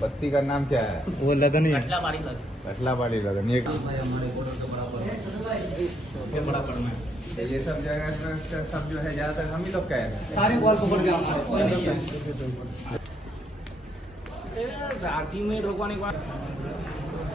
बस्ती का नाम क्या है? वो लदनी है कटला बाड़ी लगन। ये सबसे बड़ा पड़ना है। ये सब जगह सब जो है ज़्यादातर हम ही लोग का है। सारे बॉल पकड़ के हमारे राठी में रोकवाने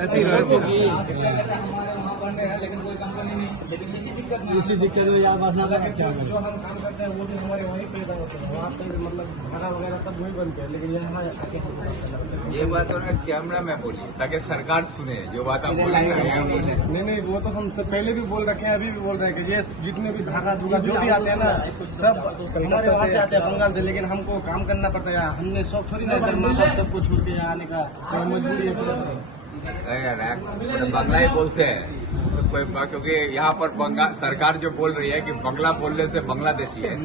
ऐसे ही रहो ऐसे ही लेकिन कोई कंपनी नहीं। लेकिन इसी दिक्कत में इसी दिक्कत में यार बसना का क्या जो हम काम करते हैं वो भी हमारे वहीं पैदा होते हैं। वहाँ से मतलब खाना वगैरह सब वहीं बनते हैं लेकिन यहाँ आके हैं। ये बात और कैमरा में बोलिए ताकि सरकार सुने जो बात आप बोल रहे हैं। नहीं नहीं वो तो हम सब पहले भी बोल रखे हैं अभी भी बोल रहे हैं कि ये जितने भी धागा धुगा जो भी आते हैं ना सब हमारे वहाँ से आते हैं बंगाल से लेकिन हमको काम करना पड़ता है। हमने शौक थोड़ी ना सर सबको छोड़ के आने का। मजबूरी है बंगला ही बोलते हैं। क्योंकि यहाँ पर बंगा सरकार जो बोल रही है कि बंगला बोलने से बांग्लादेशी है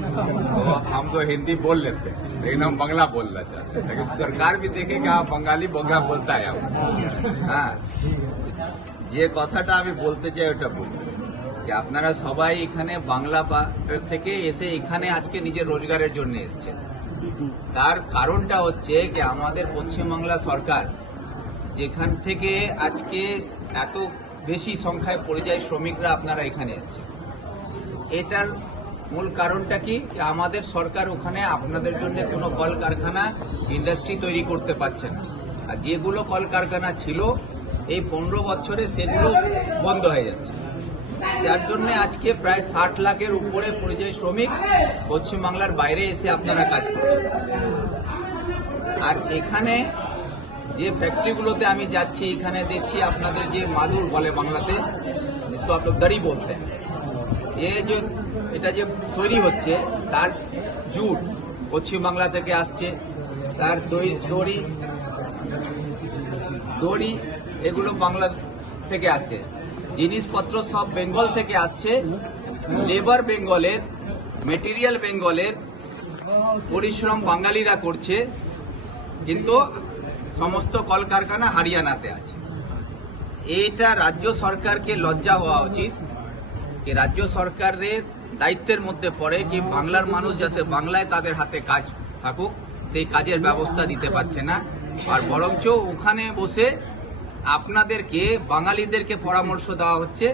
तो हम तो हिंदी बोल लेते हैं लेकिन हम बंगला बोलना चाहते हैं लेकिन सरकार भी देखे कि हाँ बंगाली बंगला बोलता है হ্যাঁ যে কথাটা আমি বলতে চাই ওটা বলি যে আপনারা সবাই এখানে বাংলা বা থেকে এসে এখানে আজকে নিজের রোজগারের জন্য এসছেন তার কারণটা হচ্ছে যে আমাদের পশ্চিমবাংলা সরকার যেখান থেকে আজকে এত বেশি সংখ্যায় পরিযায়ী শ্রমিকরা আপনারা এখানে এসছেন। এটার মূল কারণটা কি? আমাদের সরকার ওখানে আপনাদের জন্য কোনো কলকারখানা ইন্ডাস্ট্রি তৈরি করতে পারছে না। আর যেগুলো কলকারখানা ছিল, এই পনেরো বছরে সেগুলো বন্ধ হয়ে যাচ্ছে। যার জন্য আজকে প্রায় ষাট লাখের উপরে পরিযায়ী শ্রমিক। পশ্চিমবাংলার বাইরে এসে আপনারা কাজ করছেন। আর এখানে যে ফ্যাক্টরিগুলোতে আমি যাচ্ছি এখানে দেখছি আপনাদের যে মাদুর বলে বাংলাতে जिसको आप लोग दड़ी बोलते हैं ये जो এটা যে তৈরি হচ্ছে তার জুট পশ্চিম বাংলা থেকে আসছে তার দই দড়ি দড়ি এগুলো বাংলা থেকে আসছে জিনিসপত্র সব বেঙ্গল থেকে আসছে লেবার বেঙ্গলের মেটেরিয়াল বেঙ্গলের পরিশ্রম বাঙালিরা করছে কিন্তু সমস্ত কলকারখানা হারিয়ানাতে আছে। এটা রাজ্য সরকারকে লজ্জা হওয়া উচিত যে রাজ্য সরকারের দায়িত্বের মধ্যে পড়ে কি বাংলার মানুষ যাতে বাংলায় তাদের হাতে কাজ থাকুক, সেই কাজের ব্যবস্থা দিতে পারছে না। আর বরঞ্চ ওখানে বসে আপনাদেরকে, বাঙালিদেরকে পরামর্শ দেওয়া হচ্ছে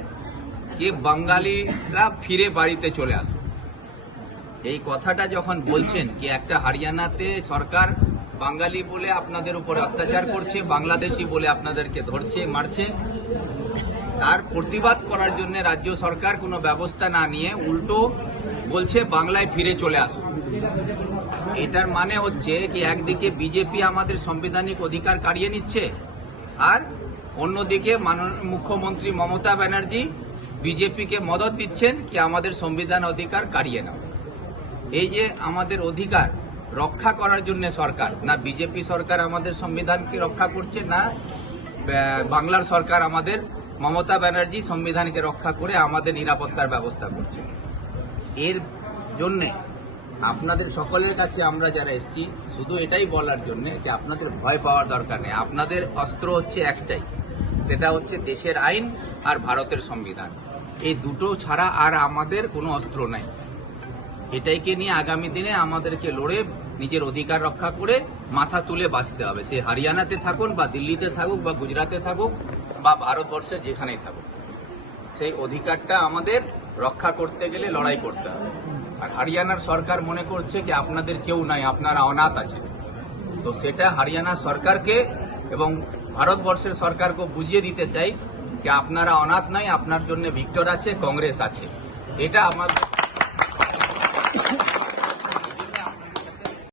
কি বাঙালিরা ফিরে বাড়িতে চলে আসুক এই কথাটা যখন বলছেন কি একটা হরিয়ানাতে সরকার বাঙালি বলে আপনাদের উপরে অত্যাচার করছে, বাংলাদেশি বলে আপনাদেরকে ধরছে, মারছে। তার প্রতিবাদ করার জন্য রাজ্য সরকার কোনো ব্যবস্থা না নিয়ে উল্টো বলছে, বাংলায় ফিরে চলে আসুন এটার মানে হচ্ছে কি, একদিকে বিজেপি আমাদের সাংবিধানিক অধিকার কাড়িয়ে নিচ্ছে, আর অন্যদিকে মুখ্যমন্ত্রী মমতা ব্যানার্জি বিজেপিকে মদত দিচ্ছেন, কি আমাদের সংবিধান অধিকার কাড়িয়ে নাও। এই যে আমাদের অধিকার রক্ষা করার জন্য সরকার। না বিজেপি সরকার আমাদের সংবিধানকে রক্ষা করছে, না বাংলার সরকার আমাদের মমতা ব্যানার্জি সংবিধানকে রক্ষা করে আমাদের নিরাপত্তার ব্যবস্থা করছে। এর জন্যে আপনাদের সকলের কাছে আমরা যারা এসেছি, শুধু এটাই বলার জন্য যে আপনাদের ভয় পাওয়ার দরকার নেই। আপনাদের অস্ত্র হচ্ছে একটাই, সেটা হচ্ছে দেশের আইন আর ভারতের সংবিধান। এই দুটো ছাড়া আর আমাদের কোনো অস্ত্র নাই। এটাইকে নিয়ে আগামী দিনে আমাদেরকে লড়ে নিজের অধিকার রক্ষা করে মাথা তুলে বাঁচতে হবে। সে হরিয়ানাতে থাকুন বা দিল্লিতে থাকুক বা গুজরাটে থাকুক বা ভারতবর্ষের যেখানেই থাকুক। সেই অধিকারটা আমাদের রক্ষা করতে গেলে লড়াই করতে হবে। আর হরিয়ানার সরকার মনে করছে যে আপনাদের কেউ নাই, আপনারা অনাথ আছে তো সেটা হরিয়ানা সরকারকে এবং ভারতবর্ষের সরকারকে বুঝিয়ে দিতে চাই যে আপনারা অনাথ নাই, আপনার জন্য ভিক্টর আছে, কংগ্রেস আছে। এটা আমার Thank you.